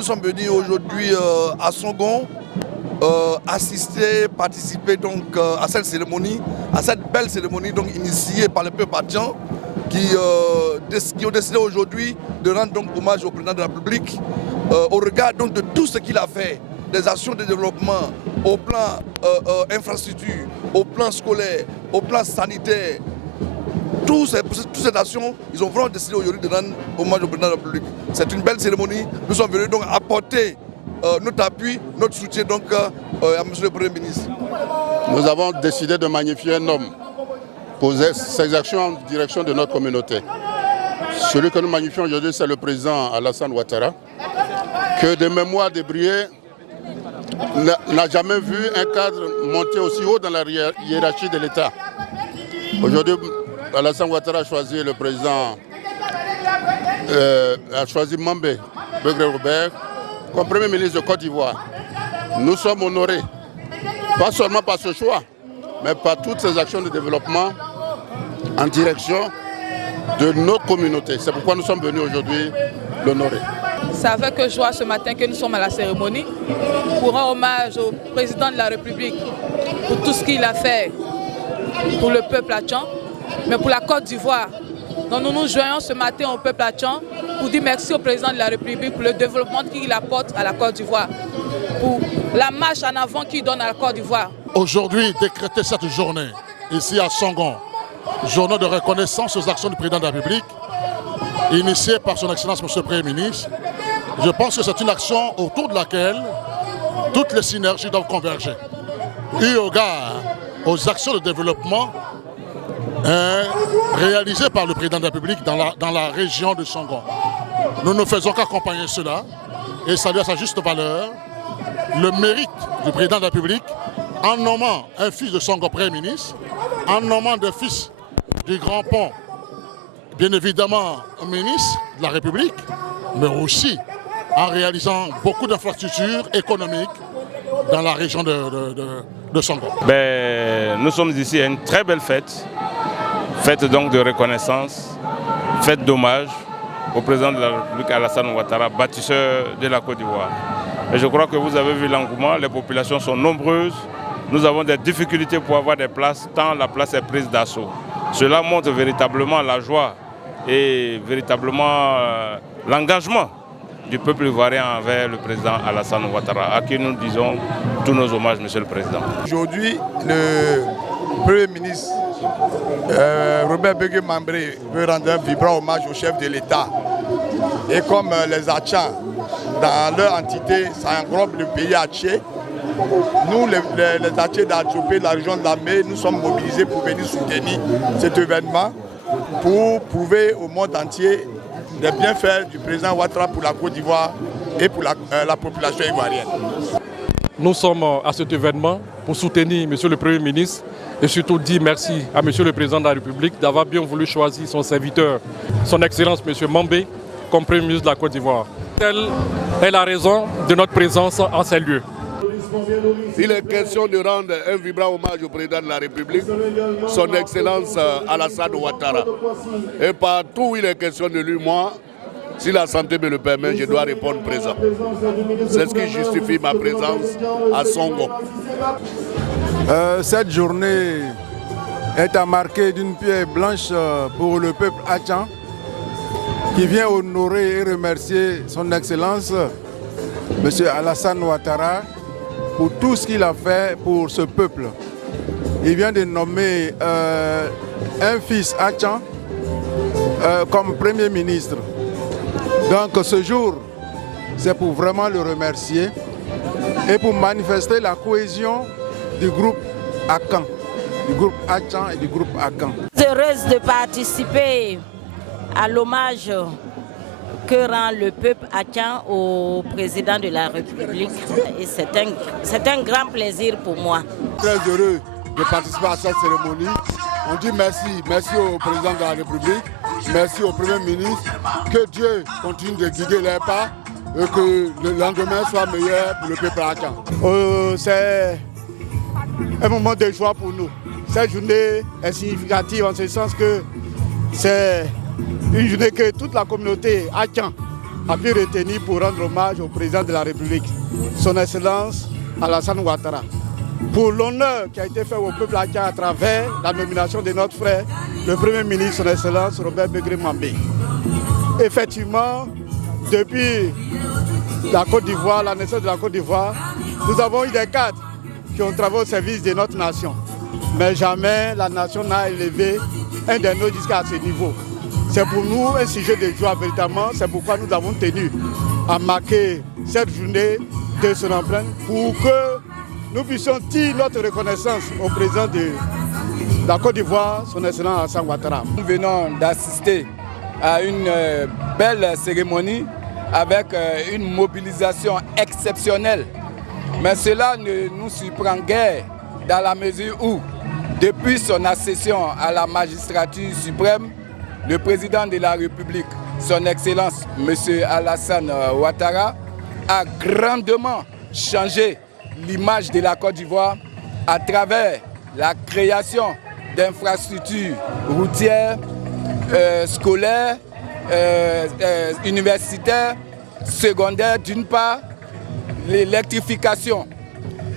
Nous sommes venus aujourd'hui à Songon assister, participer donc à cette cérémonie, à cette belle cérémonie donc initiée par le peuple Atchan qui ont décidé aujourd'hui de rendre donc hommage au président de la République au regard donc de tout ce qu'il a fait, des actions de développement au plan infrastructure, au plan scolaire, au plan sanitaire. Toutes ces nations, ils ont vraiment décidé aujourd'hui de rendre hommage au président de la République. C'est une belle cérémonie. Nous sommes venus donc apporter notre appui, notre soutien donc à M. le Premier ministre. Nous avons décidé de magnifier un homme pour ses actions en direction de notre communauté. Celui que nous magnifions aujourd'hui, c'est le président Alassane Ouattara, que de mémoire débriée n'a jamais vu un cadre monter aussi haut dans la hiérarchie de l'État. Aujourd'hui, Alassane Ouattara a choisi le président, a choisi Mambé Begré-Robert comme Premier ministre de Côte d'Ivoire. Nous sommes honorés, pas seulement par ce choix, mais par toutes ces actions de développement en direction de nos communautés. C'est pourquoi nous sommes venus aujourd'hui l'honorer. C'est avec joie ce matin que nous sommes à la cérémonie pour rendre hommage au président de la République pour tout ce qu'il a fait pour le peuple Atchan, mais pour la Côte d'Ivoire. Donc nous nous joignons ce matin au peuple Atchan pour dire merci au président de la République pour le développement qu'il apporte à la Côte d'Ivoire, pour la marche en avant qu'il donne à la Côte d'Ivoire. Aujourd'hui, décréter cette journée ici à Songon, journée de reconnaissance aux actions du président de la République, initiée par son Excellence M. le Premier ministre, je pense que c'est une action autour de laquelle toutes les synergies doivent converger. Eu égard aux actions de développement réalisées par le président de la République dans la région de Songon. Nous ne faisons qu'accompagner cela et saluer à sa juste valeur le mérite du président de la République en nommant un fils de Songon Premier ministre, en nommant des fils du Grand Pont, bien évidemment ministre de la République, mais aussi en réalisant beaucoup d'infrastructures économiques dans la région de Songon. Nous sommes ici à une très belle fête, fête donc de reconnaissance, fête d'hommage au président de la République Alassane Ouattara, bâtisseur de la Côte d'Ivoire. Et je crois que vous avez vu l'engouement, les populations sont nombreuses, nous avons des difficultés pour avoir des places, tant la place est prise d'assaut. Cela montre véritablement la joie et véritablement l'engagement du peuple ivoirien envers le président Alassane Ouattara, à qui nous disons tous nos hommages, Monsieur le Président. Aujourd'hui, le Premier ministre Robert Begué-Mambré veut rendre un vibrant hommage au chef de l'État. Et comme les Atchans, dans leur entité, ça englobe le pays Atché, nous, les Atchés d'Atchopé, de la région de l'Amé, nous sommes mobilisés pour venir soutenir cet événement, pour prouver au monde entier les bienfaits du président Ouattara pour la Côte d'Ivoire et pour la population ivoirienne. Nous sommes à cet événement pour soutenir M. le Premier ministre et surtout dire merci à M. le Président de la République d'avoir bien voulu choisir son serviteur, son Excellence M. Mambé, comme Premier ministre de la Côte d'Ivoire. Telle est la raison de notre présence en ces lieux. Il est question de rendre un vibrant hommage au président de la République, son Excellence Alassane Ouattara. Et partout où il est question de lui, moi, si la santé me le permet, je dois répondre présent. C'est ce qui justifie ma présence à Songon. Cette journée est à marquer d'une pierre blanche pour le peuple Atchan qui vient honorer et remercier son Excellence M. Alassane Ouattara pour tout ce qu'il a fait pour ce peuple. Il vient de nommer un fils Atchan comme Premier ministre. Donc ce jour, c'est pour vraiment le remercier et pour manifester la cohésion du groupe Akan, du groupe Atchan et du groupe Akan. Heureuse de participer à l'hommage que rend le peuple Atchan au président de la République. Et c'est un grand plaisir pour moi. Très heureux de participer à cette cérémonie. On dit merci au président de la République, merci au Premier ministre, que Dieu continue de guider les pas et que le lendemain soit meilleur pour le peuple Atchan. C'est un moment de joie pour nous. Cette journée est significative en ce sens que c'est une journée que toute la communauté Atchan a pu retenir pour rendre hommage au président de la République, son Excellence Alassane Ouattara, pour l'honneur qui a été fait au peuple haïtien à travers la nomination de notre frère, le Premier ministre, son Excellence Robert Begré Mambé. Effectivement, depuis la Côte d'Ivoire, la naissance de la Côte d'Ivoire, nous avons eu des cadres qui ont travaillé au service de notre nation. Mais jamais la nation n'a élevé un des nôtres jusqu'à ce niveau. C'est pour nous un sujet de joie véritablement, c'est pourquoi nous avons tenu à marquer cette journée de son empreinte pour que nous puissions dire notre reconnaissance au président de la Côte d'Ivoire, son Excellence Alassane Ouattara. Nous venons d'assister à une belle cérémonie avec une mobilisation exceptionnelle. Mais cela ne nous surprend guère dans la mesure où, depuis son accession à la magistrature suprême, le président de la République, son Excellence M. Alassane Ouattara, a grandement changé l'image de la Côte d'Ivoire à travers la création d'infrastructures routières, scolaires, universitaires, secondaires d'une part, l'électrification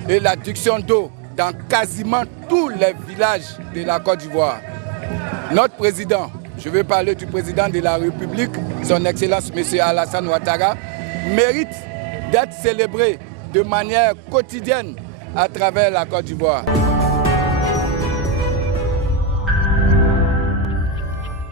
et l'adduction d'eau dans quasiment tous les villages de la Côte d'Ivoire. Notre président, je veux parler du président de la République, son Excellence M. Alassane Ouattara, mérite d'être célébré de manière quotidienne à travers la Côte d'Ivoire.